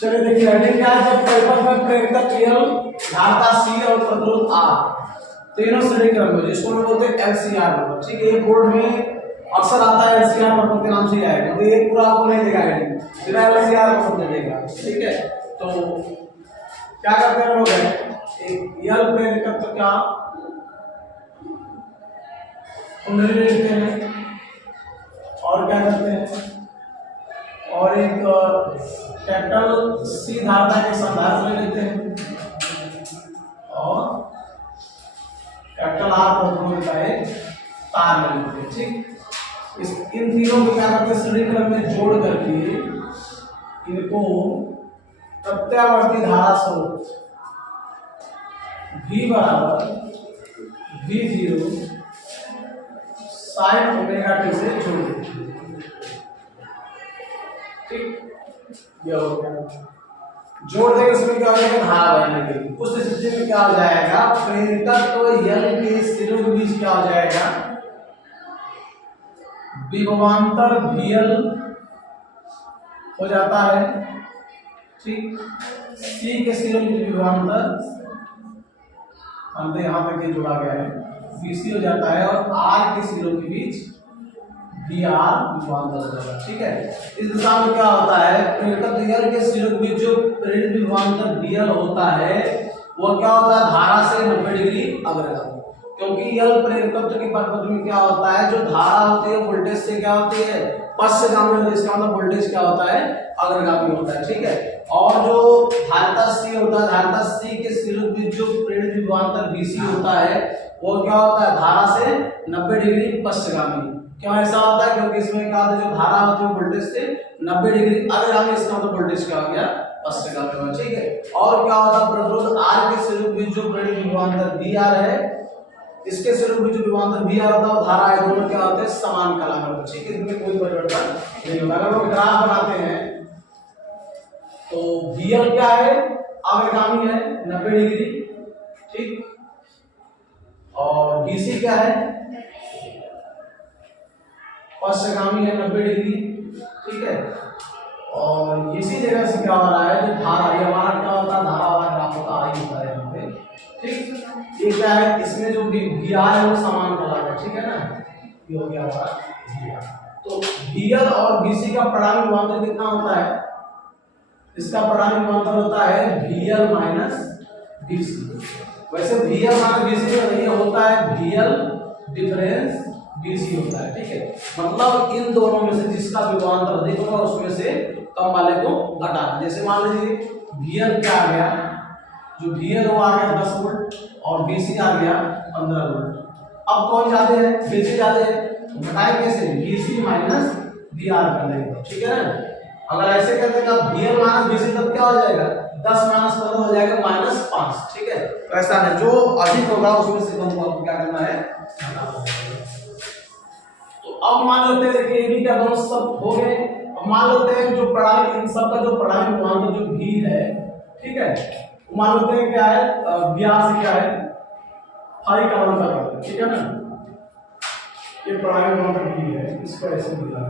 चलिए देखिए हेडिंग क्या है, जब परिपथ में प्रेरकत्व L, धारिता C और प्रतिरोध R तीनों श्रेणी क्रम में, जिसको हम बोलते हैं LCR नंबर। ठीक है, ये बोर्ड में अक्सर आता है LCR नंबर के नाम से ही आएगा, तो ये पूरा आपको नहीं देगा हेडिंग, सीधा LCR नंबर दे देगा। ठीक है, तो क्या करते हैं लोग, एक L प्रेरकत्व क्या कुंडली लेते हैं और क्या करते हैं, और एक कैपिटल C धारिता के संधारित्र ले लेते हैं और कैपिटल R प्रतिरोध का एक तार ले लेते हैं। ठीक, इस इन तीनों को क्या करते हैं, श्रेणी क्रम में जोड़ करके इनको प्रत्यावर्ती धारा स्रोत V बराबर V0 sin ओमेगा t से जोड़ देते हैं। ठीक, ये हो गया, जोड़ देंगे, इसमें क्या हो जाएगा, धारा बहने की। उस स्थिति में क्या हो जाएगा, प्रेरकत्व L के सिरों के बीच क्या हो जाएगा, विभवांतर VL हो जाता है। ठीक, C के सिरों के विभवांतर अंत यहां तक ये जोड़ा गया है, VC हो जाता है, और R के सिरों के बीच VR विभवांतर हो जाएगा। ठीक है, इस दिशा में क्या होता है, प्रेरकत्व L के सिरों के बीच जो प्रेरित विभवांतर VL होता है वो क्या होता है, धारा से 90 डिग्री अग्रगामी, क्योंकि L प्रेरकत्व के परिपथ में क्या होता है, जो धारा होती है वोल्टेज से क्या होती है, पश्चगामी होती है, इसका मतलब वोल्टेज क्या होता है, अग्रगामी होता है। ठीक है, और जो धारिता C होता है, धारिता C के सिरों के बीच जो प्रेरित विभवांतर VC होता है वो क्या होता है, धारा से 90 डिग्री पश्चगामी। क्यों ऐसा होता है, क्योंकि इसमें क्या होता है, जो धारा होती है वोल्टेज से 90 डिग्री अग्रगामी, इसका मतलब वोल्टेज क्या हो गया, पश्चगामी होगा। ठीक है, और क्या होता है, प्रतिरोध R के सिरों के बीच जो प्रेरित विभवांतर VR है, इसके सिरों के बीच जो विभवांतर VR होता है, धारा है, दोनों क्या होते हैं, समान कला में। ठीक है, इसमें कोई परिवर्तन नहीं होगा। अगर हम ग्राफ बनाते हैं तो VL क्या है, अग्रगामी है 90 डिग्री। ठीक, और VC क्या है, पश्चगामी है 90 डिग्री। ठीक है, और इसी जगह से क्या हो रहा है, जो धारा ये हमारा क्या होता है, धारा वाला ग्राफ होता है, आई होता है यहाँ पे। ठीक, ये क्या है, इसमें जो VR है वो समान कला है। ठीक है ना, ये हो गया हमारा VR। तो VL और VC का परिणामी विभवांतर कितना होता है, इसका परिणामी विभवांतर होता है VL माइनस VC। वैसे VL माइनस VC ये होता है VL डिफरेंस VC होता है। ठीक है, मतलब इन दोनों में से जिसका विभवांतर अधिक होगा उसमें से कम वाले को घटाना। जैसे मान लीजिए VL क्या आ गया, जो VL वो आ गया 10 वोल्ट और VC आ गया 15 वोल्ट। अब कौन ज्यादा है, VC ज्यादा है, घटाए कैसे, VC माइनस VR कर देंगे। ठीक है ना, अगर ऐसे कर देगा VL माइनस VC तब क्या हो जाएगा, 10 माइनस 15 हो जाएगा -5। ठीक है, तो ऐसा नहीं, जो अधिक होगा उसमें से कम को आपको क्या करना है, तो अब मान लेते हैं, देखिए ये भी क्या दोनों सब हो गए। अब मान लेते हैं जो परिणामी, इन सब का जो परिणामी विभवांतर जो V है, ठीक है, मान लेते हैं क्या है, VR से क्या है, फाई का मान करते हैं। ठीक है ना, ये परिणामी विभवांतर V है, इसको ऐसे मिला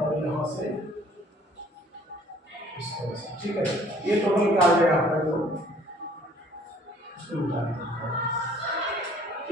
और यहाँ से इस तरह से। ठीक है, ये टोटल क्या आ जाएगा आपका, तो इसको उठा देंगे,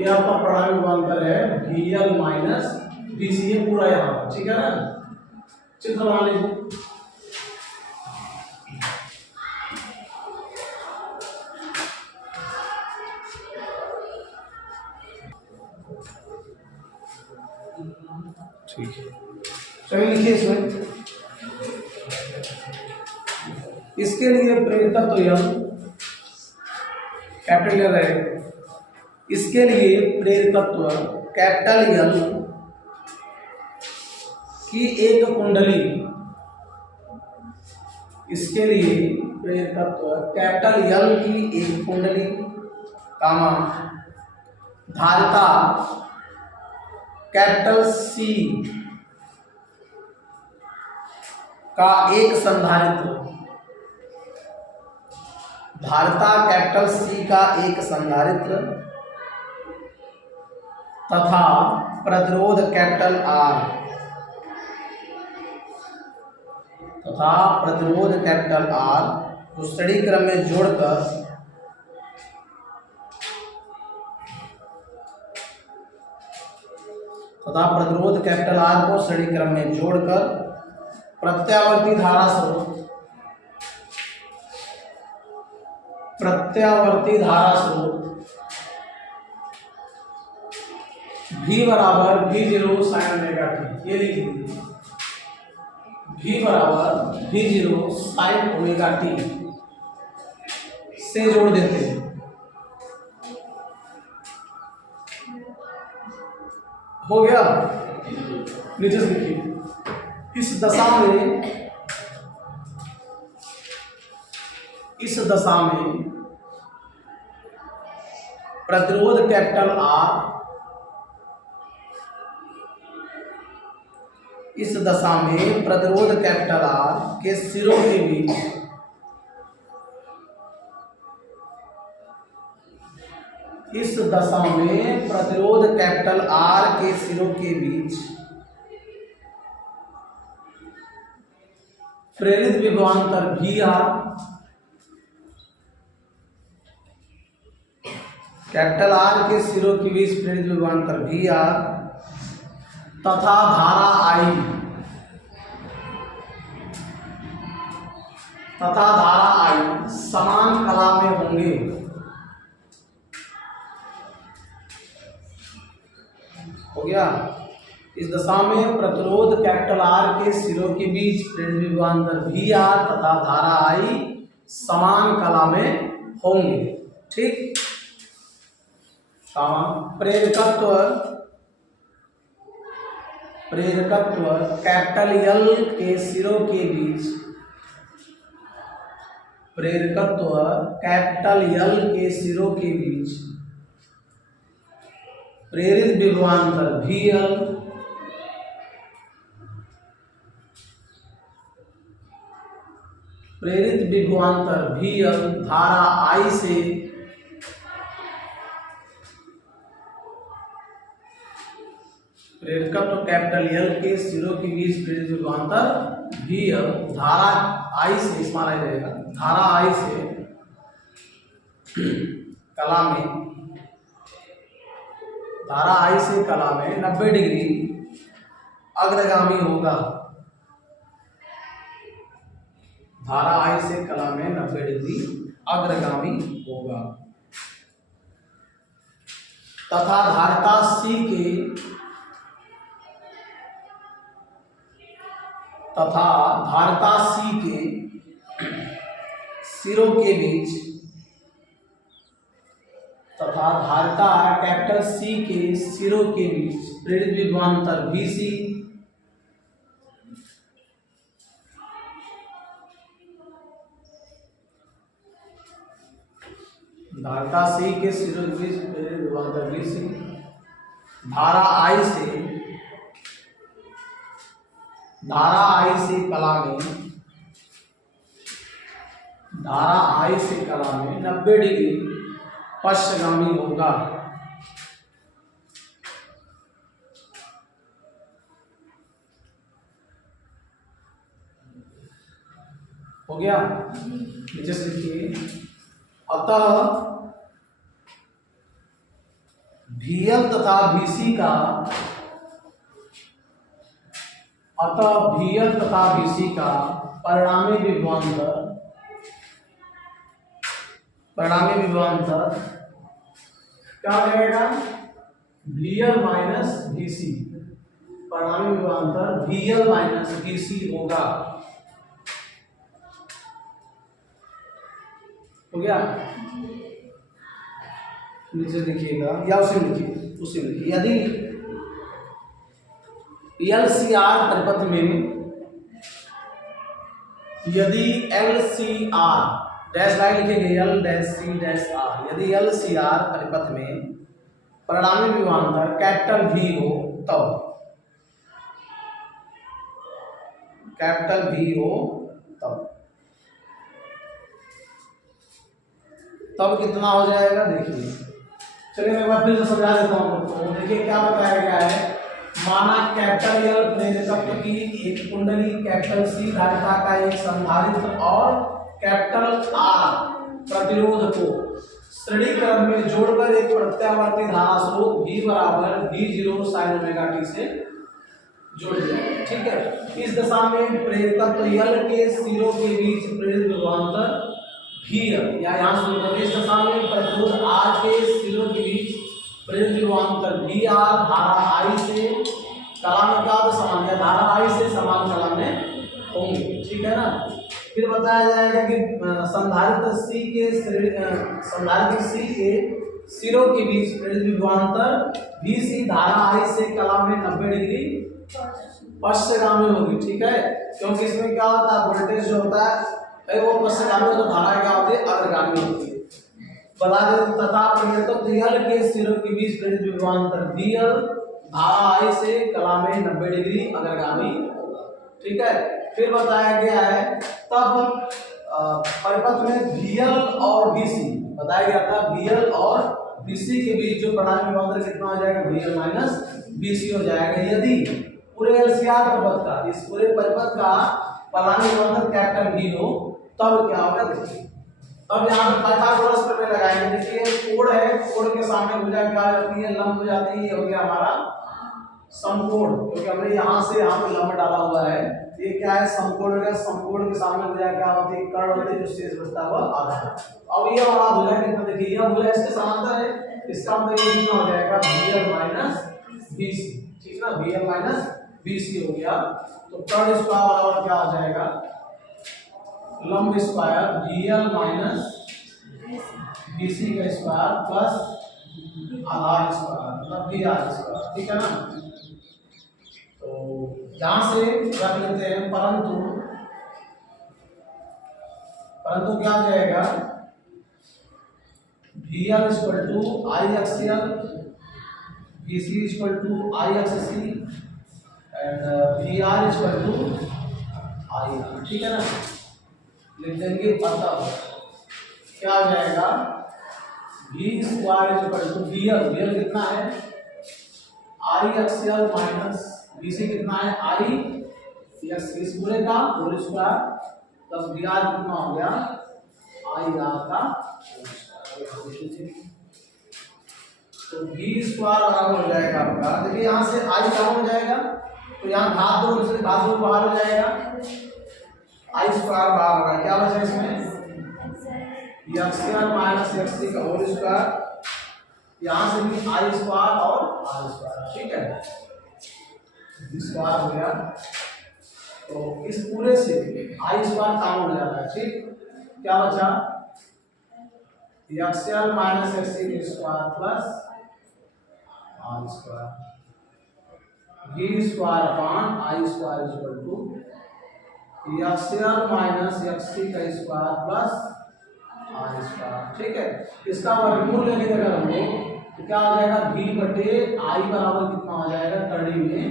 ये आपका परिणामी विभवांतर है VL माइनस VC, ये पूरा यहाँ पर। ठीक है ना, चित्र बना लीजिए। ठीक है, चलिए लिखिए इसमें, इसके लिए प्रेरकत्व L कैपिटल L है, इसके लिए प्रेरकत्व कैपिटल L की एक कुंडली, इसके लिए प्रेरकत्व कैपिटल L की एक कुंडली कामा धारिता कैपिटल C का एक संधारित्र, धारिता कैपिटल C का एक संधारित्र तथा प्रतिरोध कैपिटल R तथा प्रतिरोध कैपिटल R तो श्रेणी क्रम में जोड़कर तथा प्रतिरोध कैपिटल आर को श्रेणी क्रम में जोड़कर प्रत्यावर्ती धारा स्रोत V बराबर V0 sin ओमेगा टी, ये लिख दीजिए V बराबर V0 sin ओमेगा टी से जोड़ देते हैं। हो गया, नीचे से लिखिए इस दशा में प्रतिरोध कैपिटल आर इस दशा में प्रतिरोध कैपिटल आर के सिरों के बीच इस दशा में प्रतिरोध कैपिटल आर के सिरों के बीच प्रेरित विभवांतर भी आर कैपिटल आर के सिरों के बीच प्रेरित विभवांतर भी आर तथा धारा आई समान कला में होंगे। हो गया, इस दशा में प्रतिरोध कैपिटल आर के सिरों के बीच प्रेरित विभवांतर भी आर तथा धारा आई समान कला में होंगे। ठीक, प्रेरकत्व कैपिटल एल के सिरों के बीच प्रेरकत्व कैपिटल एल के सिरों के बीच प्रेरित विभवांतर भी एल धारा आई से प्रेरकत्व कैपिटल एल के सिरों के बीच प्रेरित विभवांतर भी एल धारा आई से इस्तेमाल रहेगा। धारा आई से कला में 90 डिग्री अग्रगामी होगा। धारा आई से कला में 90 डिग्री अग्रगामी होगा तथा धारिता सी के सिरों के बीच तथा धारिता कैपिटल सी के सिरों के बीच प्रेरित विभवांतर VC धारिता सी के सिरों के बीच प्रेरित विभवांतर VC धारा आई से कला में 90 डिग्री पश्चगामी होगा। हो गया, नीचे से लिखिए अतः VL तथा VC का परिणामी विभवांतर क्या हो जाएगा? VL माइनस VC, परिणामी विभवांतर VL माइनस VC होगा। हो गया, नीचे लिखिएगा या उसे लिखिए यदि LCR परिपथ में यदि LCR डैश लाइन लिखेंगे L-C-R यदि LCR परिपथ में परिणामी विभवांतर कैपिटल V हो तब कितना हो जाएगा देखिए। चलिए मैं एक बार फिर से समझा देता हूँ। तो देखिए क्या बताया गया है, माना कैपिटल L प्रेरकत्व की एक कुंडली कैपिटल C धारिता का एक संधारित्र और कैपिटल प्रतिरोध को श्रेणी क्रम में जोड़कर एक प्रत्यावर्ती धारा स्रोत V बराबर V0 sin ओमेगा t से जोड़ दिया गया। ठीक है, इस दशा में प्रेरकत्व L के सिरों के बीच प्रेरित विभवांतर VL या यहाँ शुरू करते इस दशा में प्रतिरोध R के सिरों के बीच प्रेरित विभवांतर VR धारा I से कला में क्या समान है, धारा I से समान कला में होंगे। ठीक है ना। फिर बताया जाएगा कि संधारित्र C के सिरों के बीच प्रेरित विभवांतर VC धारा I से कला में 90 डिग्री पश्चगामी होगी। ठीक है, क्योंकि इसमें क्या होता है, वोल्टेज जो होता है वो पश्चगामी तो धारा क्या होती है, अग्रगामी होती है। बता दें तथा प्रेरकत्व L के सिरों के बीच प्रेरित विभवांतर VL धारा I से कला में 90 डिग्री अग्रगामी होगा। ठीक है, फिर बताया गया है तब परिपथ में VL और VC बताया गया था, VL और VC के बीच जो प्रणाली विभवांतर कितना हो जाएगा, VL माइनस VC हो जाएगा। यदि पूरे LCR परिपथ का, इस पूरे परिपथ का प्रणाली विभवांतर कैपिटल V हो तब क्या होगा देखिए। अब यहाँ पे पाइथागोरस प्रमेय लगाएंगे। देखिए कोण है, कोण के सामने भुजा क्या हो जाती है, लंब हो जाती है। ये हो गया हमारा समकोण, क्योंकि हमने यहाँ से यहाँ पे लंब डाला हुआ है। ये क्या है, समकोण हो गया। समकोण के सामने भुजा क्या होती है, कर्ण होती है, जो शेष बचता है वह आधा। अब ये हमारा भुजा कितना, देखिए यह भुजा इसके समांतर है, इसका मतलब ये कितना हो जाएगा, VL माइनस VC। ठीक है ना, VL माइनस VC हो गया। तो कर्ण स्क्वायर बराबर क्या हो जाएगा, लंब स्क्वायर VL माइनस VC का स्क्वायर प्लस आधार स्क्वायर मतलब VR स्क्वायर। ठीक है ना। तो यहां से रख लेते हैं, परंतु क्या हो जाएगा, VL equal to I axial, VC equal to I XC and VR equal to IR। ठीक है ना, लिख देंगे। अतः क्या हो जाएगा, V square equal to VL कितना है, I axial माइनस VC कितना है, I इस पूरे का होल स्क्वायर प्लस VR कितना हो गया, IR का होल स्क्वायर। तो V स्क्वायर बराबर हो जाएगा आपका, देखिए यहाँ से I कम हो जाएगा तो यहाँ घात दो बाहर हो जाएगा, I स्क्वायर बाहर होगा। क्या बचा इसमें, XL माइनस XC का होल स्क्वायर, यहाँ से भी I स्क्वायर और R स्क्वायर। ठीक है, स्क्वायर हो गया। तो इस पूरे से I स्क्वायर काम हो जाता है। ठीक, क्या बचा, XL माइनस XC का square plus R square, V square upon I square equal to XL minus XC का स्क्वायर प्लस R स्क्वायर। ठीक है, इसका वर्गमूल लेंगे अगर हम लोग तो क्या हो जाएगा, V बटे I बराबर कितना हो जाएगा, कड़ी में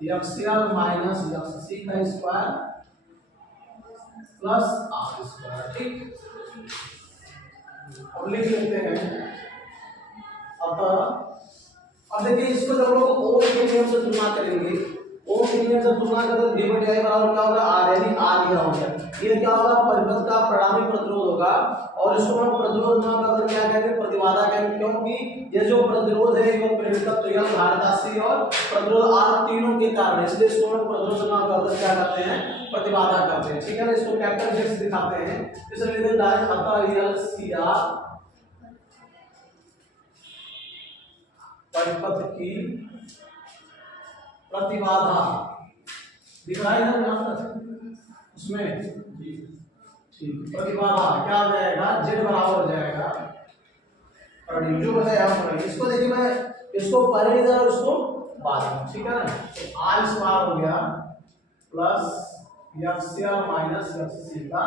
XL माइनस XC का स्क्वायर प्लस R स्क्वायर। ठीक, अब लिख लेते हैं। अब देखिए इसको जब लोग ओम के नियम से तुलना करेंगे, ओम के नियम से तुलना करें तो V बटे I बराबर क्या होगा, R यानी R यह हो गया। ये क्या होगा, परिपथ का प्रणाली प्रतिरोध होगा और इसको हम प्रतिरोध ना करके क्या कहेंगे, प्रतिबाधा कहेंगे, क्योंकि ये जो प्रतिरोध है वो प्रेरकत्व L धारिता C और प्रतिरोध R तीनों के कारण, इसलिए इसको हम प्रतिरोध ना करके क्या करते हैं, प्रतिबाधा करते हैं। ठीक है ना, इसको कैपिटल Z से दिखाते हैं, इसलिए डायरेक्ट अतः LCR परिपथ की प्रतिबाधा दिख रहा है ना यहाँ पर उसमें। ठीक, प्रतिबाधा क्या हो जाएगा, Z बराबर हो जाएगा जो बताया हमने। इसको देखिए, मैं इसको पहले इधर और इसको बाद में। ठीक है ना, तो R स्क्वायर हो गया प्लस XL माइनस XC का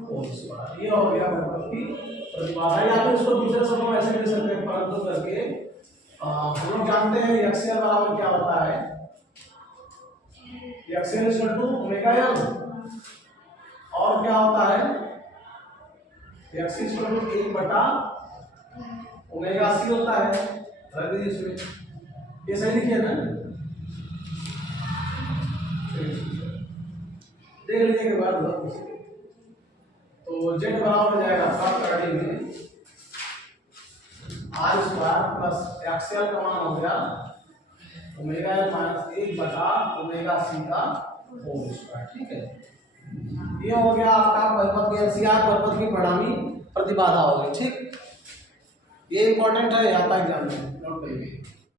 होल स्क्वायर, ये हो गया परिपथ की प्रतिबाधा। या तो इसको दूसरे शब्दों में ऐसे लिख सकते हैं, परंतु करके हम लोग जानते हैं XL बराबर क्या होता है, XL equal to omega L और क्या होता है, XC इक्वल टू 1 बटा ओमेगा C होता है। रख दीजिए इसमें, ये सही लिखिए ना, देख लीजिए के बाद। तो तो जेड बराबर हो जाएगा फर्स्ट कटिंग में आर स्क्वायर प्लस एक्सएल का मान हो गया ओमेगा एल माइनस 1 बटा ओमेगा सी का होल स्क्वायर। ठीक है, ये हो गया आपका बहुपद की एलसीआर, बहुपद की परिणामी प्रतिबाधा हो गई। ठीक, ये इंपॉर्टेंट है, आता एग्जाम में, नोट करिए।